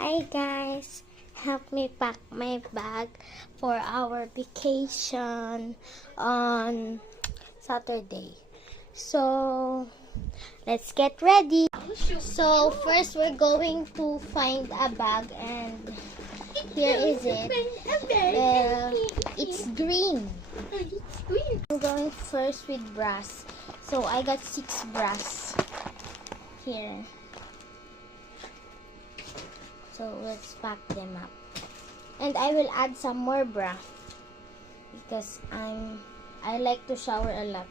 Hi guys, help me pack my bag for our vacation on Saturday. So, let's get ready. So, first we're going to find a bag and here is it. It's green. I'm going first with brass. So, I got 6 brass here. So let's pack them up. And I will add some more bra because I like to shower a lot.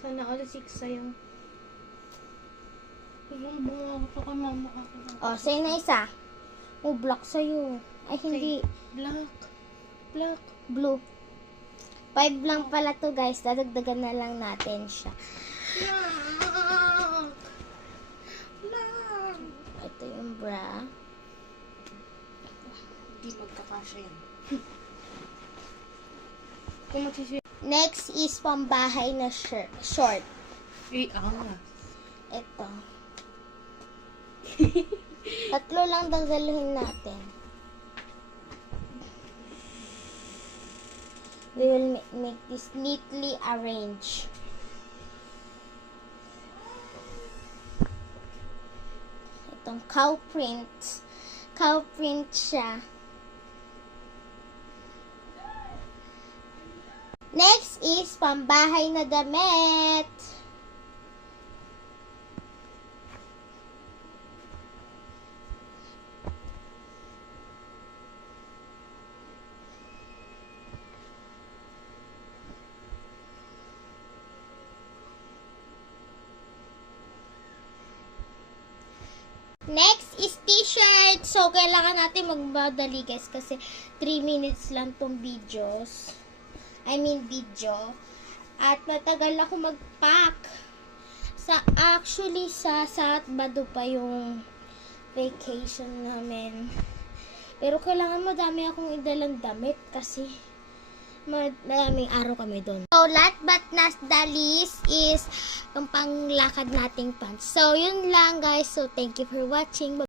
Sana all 6 sa'yo. Oh, sa'yo na isa. Oh, black sa'yo. Ay, hindi. Black. Blue. 5 lang pala to guys. Dadagdagan na lang natin siya. Ito yung bra. Hindi magkakasya yan. Next is pambahay na short. Angas. Ito. 3 lang dadalhin natin. We will make this neatly arranged. Itong cow print. Cow print siya. Next is pambahay na damit. Next is t-shirt. So, kailangan natin magbadali guys kasi 3 minutes lang tong video. At matagal ako mag-pack. Actually, sa Sabado pa yung vacation namin. Pero kailangan madami akong idalang damit kasi maraming araw kami doon. So, last but not the least is yung panglakad nating pants. So, yun lang guys. So, thank you for watching.